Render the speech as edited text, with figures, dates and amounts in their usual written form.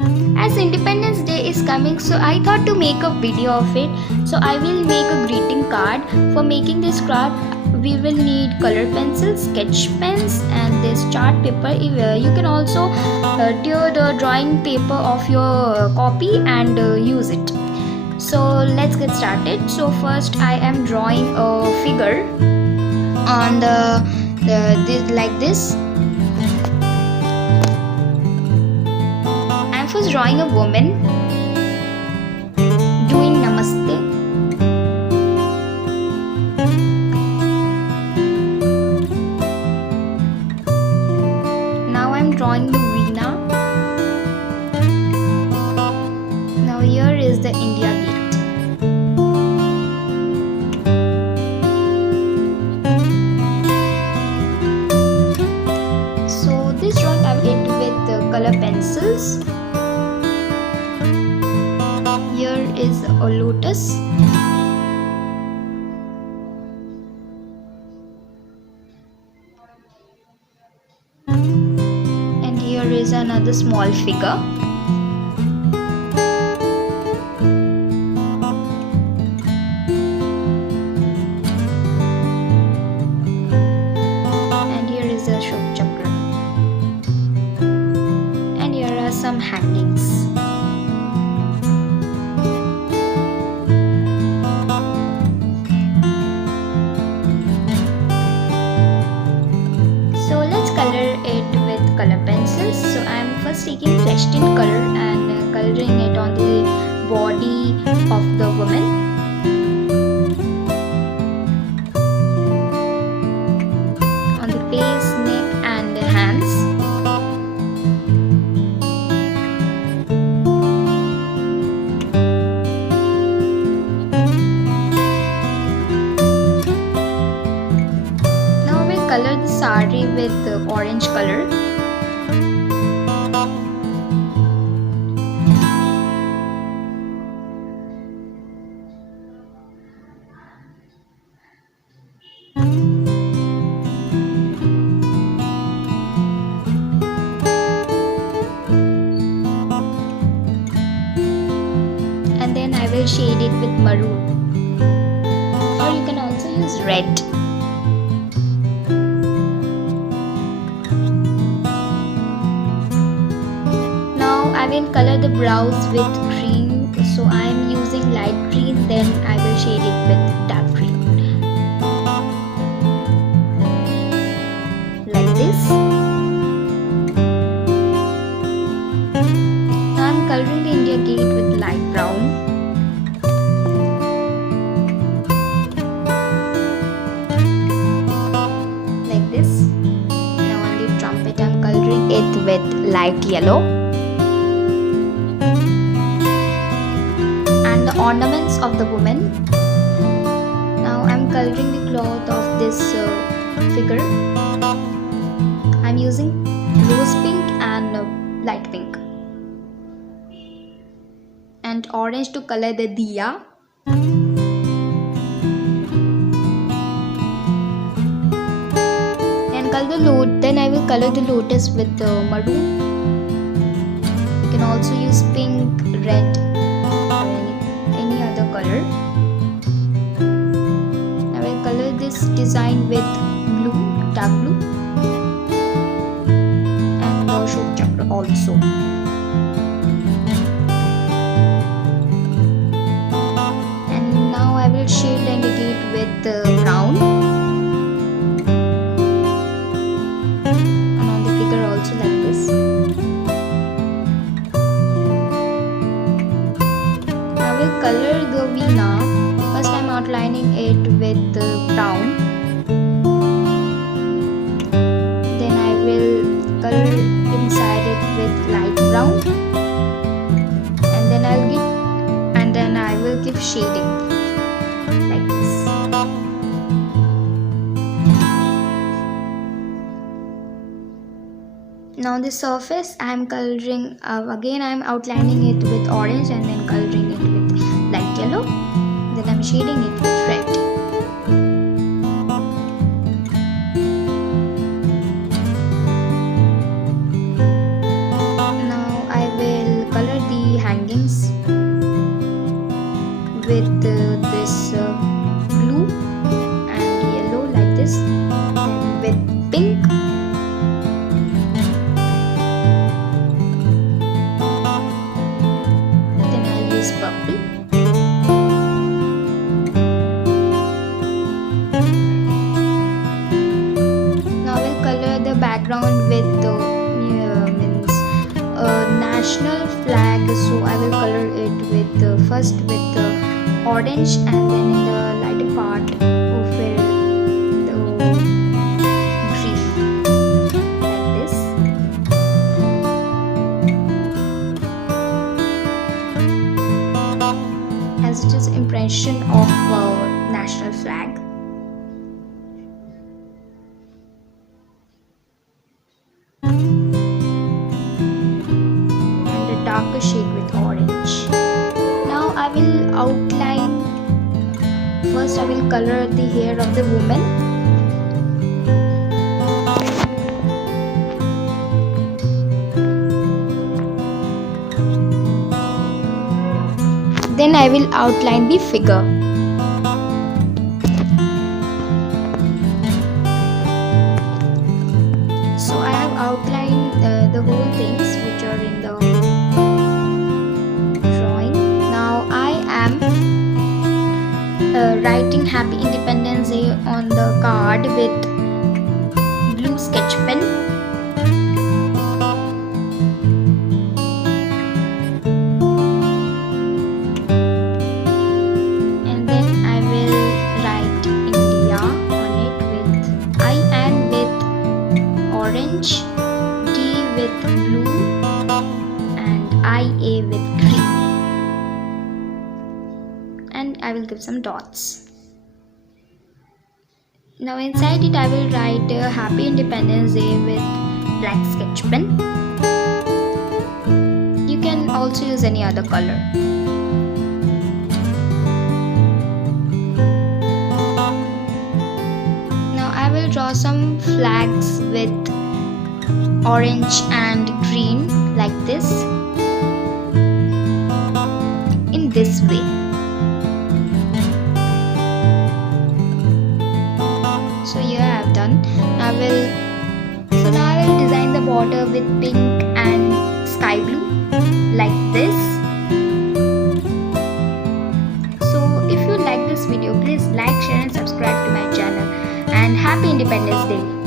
As Independence Day is coming, so I thought to make a video of it. So I will make a greeting card. For making this card, we will need color pencils, sketch pens, and this chart paper. You can also tear the drawing paper of your copy and use it. So let's get started. So first I am drawing a figure on this, like this. I'm first drawing a woman doing namaste. Now I'm drawing the veena. Now here is the India Gate. So this drawing I will get with color pencils. Here is a lotus. And here is another small figure. And here is a Ashok chakra. And here are some hangings. Color pencils. So I am first taking flesh tint color and coloring it on the body of the woman. On the face, neck and the hands. Now we color the sari with orange color. And then I will shade it with maroon, or you can also use red. Now I will color the brows with green, so I am using light green, then I will shade it with dark green, like this. Now I am coloring the India Gate with light brown. Like this. Now on the trumpet I am coloring it with light yellow. And the ornaments of the woman. Now I am coloring the cloth of this figure. I am using rose pink and light pink. And orange to color the diya. And color the then I will color the lotus with maroon. You can also use pink, red, or any other color. I will color this design with blue, dark blue, and the Ashok chakra also. I will shade the India Gate with brown, and on the figure also like this. I will color the veena. First I am outlining it with brown, then I will color inside it with light brown, and then I will give shading. Like this. Now the surface I am coloring again I am outlining it with orange and then coloring it with light yellow. Then I am shading it with red. Now I will background with means national flag, so I will color it with first with the orange, and then in the lighter part of it the green, like this. As it is impression of national flag. Darker shade with orange. Now I will outline. First I will color the hair of the woman. Then I will outline the figure. So I have outlined the whole things which are in the writing Happy Independence Day on the card with blue sketch pen. And then I will write India on it with I and with orange, D with blue, and IA with green. And I will give some dots. Now inside it I will write Happy Independence Day with black sketch pen. You can also use any other color. Now I will draw some flags with orange and green like this, in this way. So here I have done. Now I will design the border with pink and sky blue like this. So if you like this video, please like, share and subscribe to my channel, and Happy Independence Day.